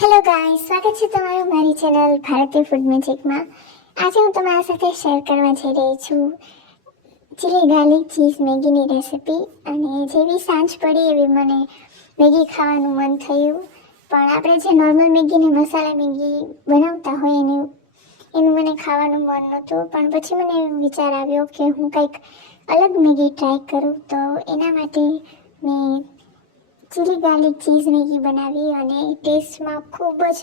Hello guys, સ્વાગત છે તમારું મારી ચેનલ ભારતીય ફૂડ મેજિકમાં. આજે હું તમારા સાથે શેર કરવા જઈ રહી છું ચીલી ગાર્લિક ચીઝ મેગીની રેસિપી. અને જેવી સાંજ પડી એવી મને મેગી ખાવાનું મન થયું. પણ આપણે જે નોર્મલ મેગીને મસાલા મેગી બનાવતા હોય એનું મને ખાવાનું મન નહોતું. પણ પછી મને વિચાર આવ્યો કે હું કંઈક અલગ મેગી ટ્રાય કરું. તો એના માટે મેં ચીલી ગાર્લિક ચીઝ મેગી બનાવી અને ટેસ્ટમાં ખૂબ જ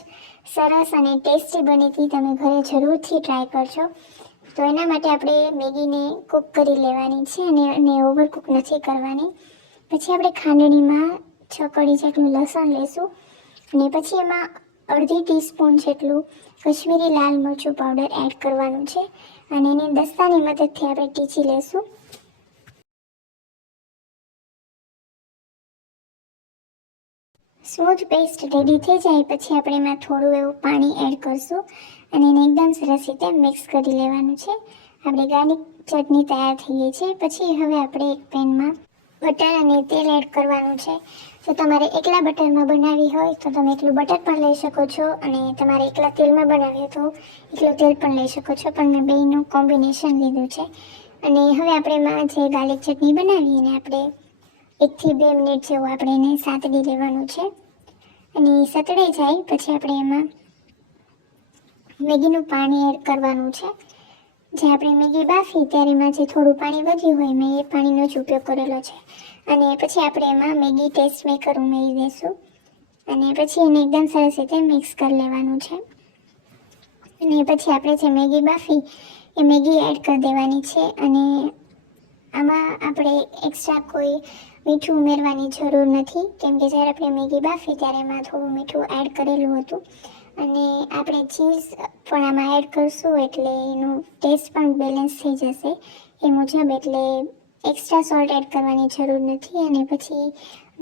સરસ અને ટેસ્ટી બની હતી. તમે ઘરે જરૂરથી ટ્રાય કરજો. તો એના માટે આપણે મેગીને કૂક કરી લેવાની છે અને એને ઓવરકૂક નથી કરવાની. પછી આપણે ખાંડણીમાં 6 કળી જેટલું લસણ લેશું અને પછી એમાં અડધી ટીસ્પૂન જેટલું કશ્મીરી લાલ મરચું પાવડર એડ કરવાનું છે અને એને દસ્તાની મદદથી આપણે ટીચી લેશું. સ્મૂથ પેસ્ટ રેડી થઈ જાય પછી આપણે એમાં થોડું એવું પાણી એડ કરશું અને એને એકદમ સરસ રીતે મિક્સ કરી લેવાનું છે. આપણે ગાર્લિક ચટણી તૈયાર થઈ ગઈ છે. પછી હવે આપણે એક પેનમાં બટર અને તેલ એડ કરવાનું છે. જો તમારે એકલા બટરમાં બનાવવી હોય તો તમે એકલું બટર પણ લઈ શકો છો અને તમારે એકલા તેલમાં બનાવવી હોય તો એકલું તેલ પણ લઈ શકો છો. પણ મેં બેયનું કોમ્બિનેશન લીધું છે. અને હવે આપણે એમાં જે ગાર્લિક ચટણી બનાવી એને આપણે 1 થી 2 મિનિટ જેવું આપણે એને સાતડી લેવાનું છે. અને સતળાઈ જાય પછી આપણે એમાં મેગીનું પાણી એડ કરવાનું છે. જે આપણે મેગી બાફી ત્યારે એમાં જે થોડું પાણી વધ્યું હોય મેં એ પાણીનો જ ઉપયોગ કરેલો છે. અને પછી આપણે એમાં મેગી ટેસ્ટ મેકર ઉમેરી દઈશું અને પછી એને એકદમ સરસ રીતે મિક્સ કરી લેવાનું છે. અને પછી આપણે જે મેગી બાફી એ મેગી એડ કરી દેવાની છે. અને આમાં આપણે એક્સ્ટ્રા કોઈ મીઠું ઉમેરવાની જરૂર નથી, કેમ કે જ્યારે આપણે મેગી બાફી ત્યારે એમાં થોડું મીઠું એડ કરેલું હતું. અને આપણે ચીઝ પણ આમાં એડ કરશું એટલે એનું ટેસ્ટ પણ બેલેન્સ થઈ જશે એ મુજબ. એટલે એક્સ્ટ્રા સોલ્ટ એડ કરવાની જરૂર નથી. અને પછી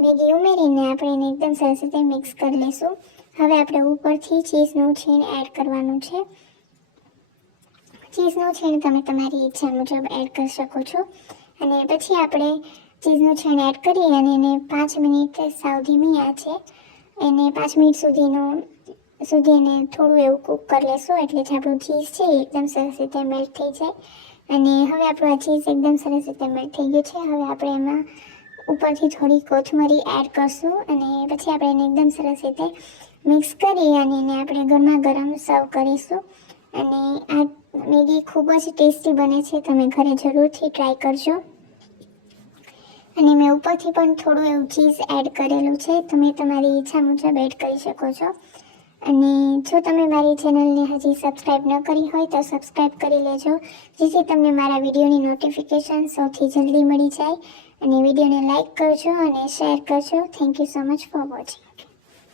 મેગી ઉમેરીને આપણે એને એકદમ સરસ રીતે મિક્સ કરી લઈશું. હવે આપણે ઉપરથી ચીઝનું છીણ એડ કરવાનું છે. ચીઝનું છીણ તમે તમારી ઈચ્છા મુજબ એડ કરી શકો છો. અને પછી આપણે ચીઝનું છીણ એડ કરી અને એને 5 મિનિટ સાવ ધીમી આંચે એને 5 મિનિટ સુધી એને થોડું એવું કૂક કરી લેશું એટલે જે આપણું ચીઝ છે એ એકદમ સરસ રીતે મેલ્ટ થઈ જાય. અને હવે આપણું આ ચીઝ એકદમ સરસ રીતે મેલ્ટ થઈ ગયું છે. હવે આપણે એમાં ઉપરથી થોડી કોથમરી એડ કરશું અને પછી આપણે એને એકદમ સરસ રીતે મિક્સ કરી અને એને આપણે ગરમા ગરમ સર્વ કરીશું. અને આ મેગી ખૂબ જ ટેસ્ટી બને છે. તમે ઘરે જરૂરથી ટ્રાય કરજો. અને મેં ઉપરથી પણ થોડું એવું ચીઝ એડ કરેલું છે. તમે તમારી ઈચ્છા મુજબ એડ કરી શકો છો. અને જો તમે મારી ચેનલને હજી સબસ્ક્રાઈબ ન કરી હોય તો સબસ્ક્રાઈબ કરી લેજો, જેથી તમને મારા વિડીયોની નોટિફિકેશન સૌથી જલ્દી મળી જાય. અને વિડીયોને લાઇક કરજો અને શેર કરજો. Thank you so much for watching.